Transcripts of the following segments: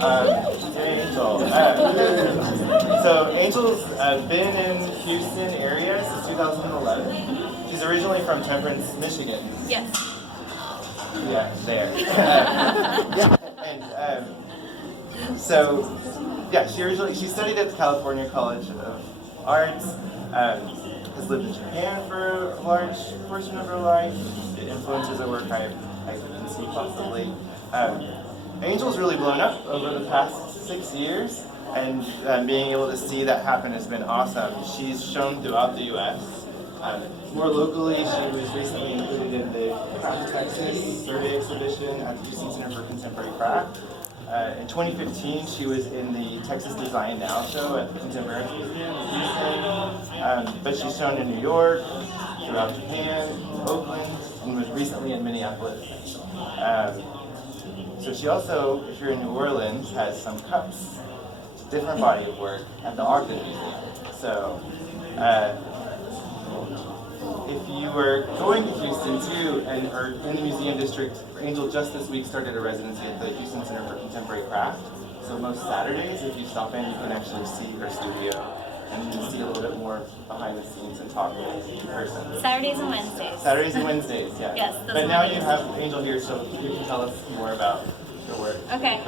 Dear Angel. So Angel's been in Houston area since 2011. She's originally from Temperance, Michigan. Yes. Yeah, there. She studied at the California College of Arts. Has lived in Japan for a large portion of her life. It influences her work, I can see possibly. Angel's really blown up over the past 6 years, and being able to see that happen has been awesome. She's shown throughout the U.S. More locally, she was recently included in the Craft Texas survey exhibition at the Houston Center for Contemporary Craft. In 2015, she was in the Texas Design Now show at the Contemporary Museum in Houston, but she's shown in New York, throughout Japan, Oakland, and was recently in Minneapolis. So she also, if you're in New Orleans, has some cups, different body of work at the Oakland Museum. So if you were going to Houston too, or in the museum district, Angel just this week started a residency at the Houston Center for Contemporary Craft. So most Saturdays, if you stop in, you can actually see her studio and you can see a little bit more behind the scenes and talk in person. Saturdays and Wednesdays. Saturdays and Wednesdays, yeah. Yes. But now you have Angel here, so you can tell us more about your work. Okay.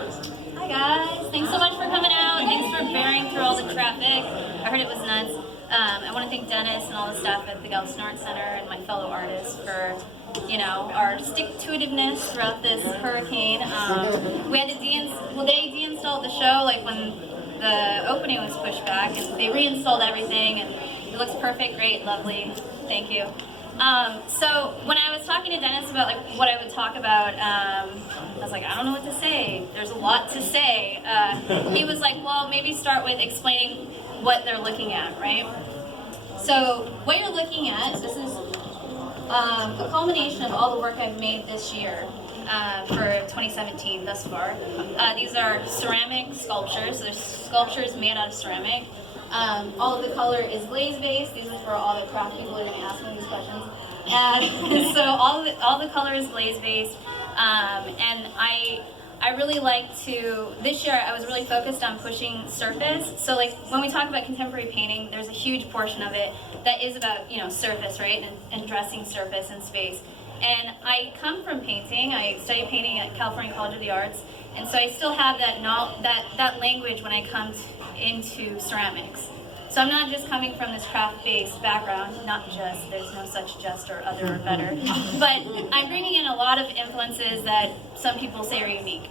Hi guys. Thanks so much for coming out. Thanks for bearing through all the traffic. I heard it was nuts. I want to thank Dennis and all the staff at the Galveston Art Center and my fellow artists for, our stick-to-itiveness throughout this hurricane. We had to they de-installed the show like when the opening was pushed back, and they reinstalled everything, and it looks perfect, great, lovely. Thank you. So when I was talking to Dennis about like what I would talk about, I was like, I don't know what to say. There's a lot to say. He was like, well, maybe start with explaining what they're looking at, right? So what you're looking at, this is a culmination of all the work I've made this year for 2017 thus far. These are ceramic sculptures. So they're sculptures made out of ceramic. All of the color is glaze-based. These are for all the craft people who are going to ask me these questions. So all the color is glaze-based, and I really like to, this year I was really focused on pushing surface. So like when we talk about contemporary painting, there's a huge portion of it that is about, surface, right? And dressing surface and space. And I come from painting. I studied painting at California College of the Arts. And so I still have that language when I come into ceramics. So I'm not just coming from this craft-based background, not just, there's no such just or other or better, but I'm bringing in a lot of influences that some people say are unique.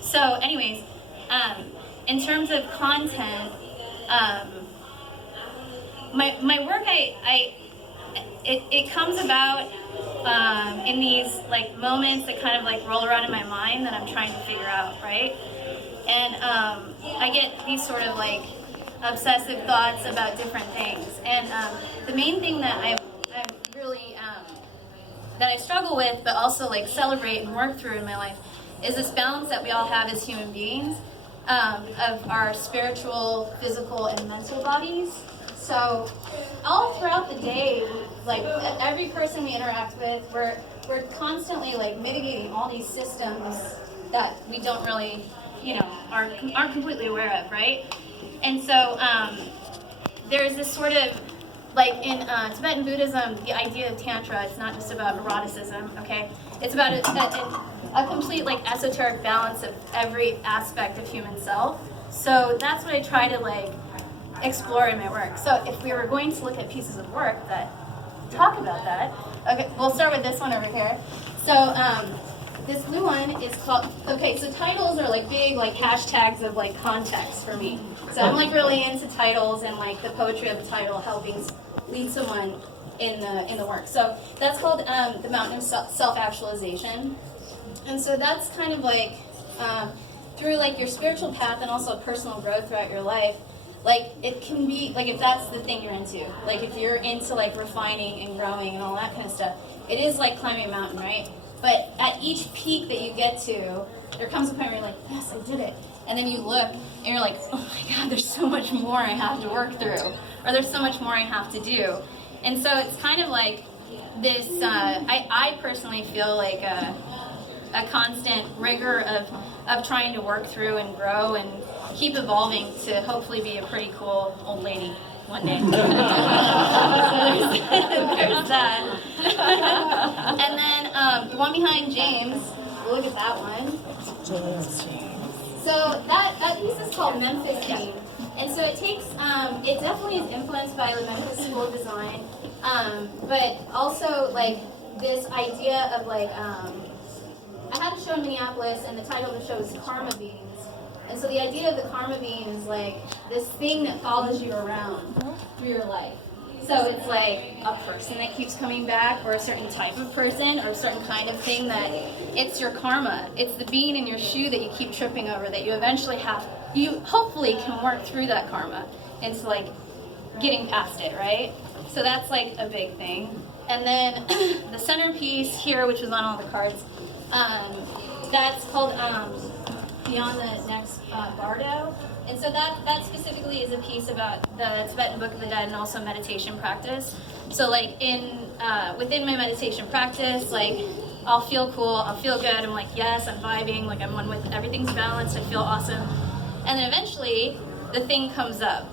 So anyways, in terms of content, my work, it comes about in these like moments that kind of like roll around in my mind that I'm trying to figure out, right? And I get these sort of like obsessive thoughts about different things. And the main thing that I'm really, that I struggle with, but also like celebrate and work through in my life, is this balance that we all have as human beings of our spiritual, physical, and mental bodies. So all throughout the day, like every person we interact with, we're constantly like mitigating all these systems that we don't really, aren't completely aware of, right? And so there's this sort of, like in Tibetan Buddhism, the idea of Tantra, it's not just about eroticism, okay? It's about a complete like esoteric balance of every aspect of human self. So that's what I try to like explore in my work. So if we were going to look at pieces of work that talk about that, okay, we'll start with this one over here. So this blue one is called, okay, so titles are like big like hashtags of like context for me. So I'm like really into titles and like the poetry of the title helping lead someone in the work. So that's called the Mountain of Self-Actualization. And so that's kind of like through like your spiritual path and also personal growth throughout your life, like it can be, like if that's the thing you're into, like if you're into like refining and growing and all that kind of stuff, it is like climbing a mountain, right? But at each peak that you get to, there comes a point where you're like, yes, I did it. And then you look and you're like, oh my God, there's so much more I have to work through, or there's so much more I have to do. And so it's kind of like this, I personally feel like a constant rigor of of trying to work through and grow and keep evolving to hopefully be a pretty cool old lady one day. So there's that. And then the one behind James, look at that one. So that piece is called Memphis Theme. And so it takes, it definitely is influenced by the Memphis School of Design, but also like this idea of like, I had a show in Minneapolis and the title of the show is Karma Beans. And so the idea of the karma bean is like this thing that follows you around through your life. So it's like a person that keeps coming back, or a certain type of person, or a certain kind of thing that it's your karma. It's the bean in your shoe that you keep tripping over that you eventually you hopefully can work through that karma into like getting past it, right? So that's like a big thing. And then the centerpiece here, which was on all the cards, that's called Beyond the Next Bardo. And so that specifically is a piece about the Tibetan Book of the Dead and also meditation practice. So like within my meditation practice, like I'll feel cool, I'll feel good, I'm like, yes, I'm vibing, like I'm one with, everything's balanced, I feel awesome. And then eventually the thing comes up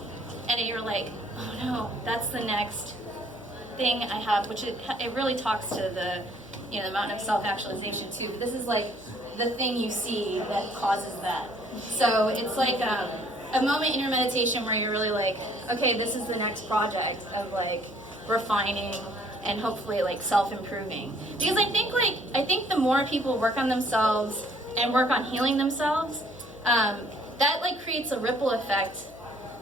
and you're like, oh no, that's the next thing I have, which it really talks to the, the mountain of self-actualization too. But this is like the thing you see that causes that. So it's like a moment in your meditation where you're really like, okay, this is the next project of like refining and hopefully like self-improving. Because I think the more people work on themselves and work on healing themselves, that like creates a ripple effect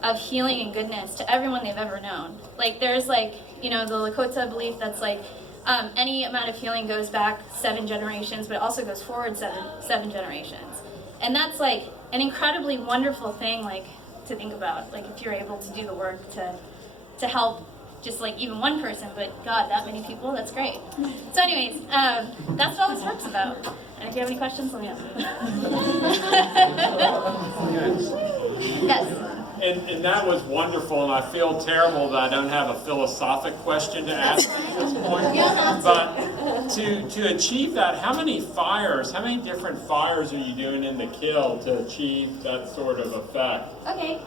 of healing and goodness to everyone they've ever known. Like there's like, the Lakota belief that's like, any amount of healing goes back 7 generations, but it also goes forward seven generations. And that's like an incredibly wonderful thing, like to think about, like if you're able to do the work to help just like even one person, but God, that many people, that's great. So anyways, that's what all this work's about. And if you have any questions, let me know. Yes. And that was wonderful, and I feel terrible that I don't have a philosophic question to ask at this point. But to achieve that, how many different fires are you doing in the kiln to achieve that sort of effect? Okay.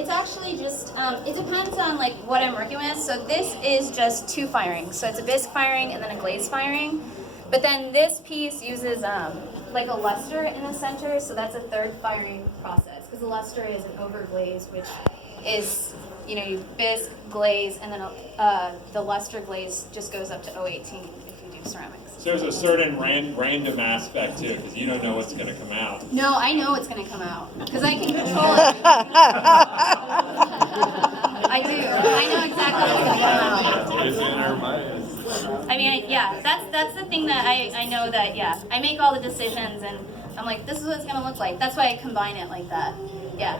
It's actually just, it depends on like what I'm working with. So this is just 2 firings. So it's a bisque firing and then a glaze firing. But then this piece uses like a luster in the center, so that's a 3rd firing process. Because the luster is an overglaze, which is, you bisque, glaze, and then the luster glaze just goes up to 018 if you do ceramics. So there's a certain random aspect to it, because you don't know what's going to come out. No, I know what's going to come out, because I can control it. I do. I know exactly what's going to come out. It's in our minds. I mean, that's the thing that I know that, I make all the decisions and I'm like, this is what it's going to look like. That's why I combine it like that. Yeah.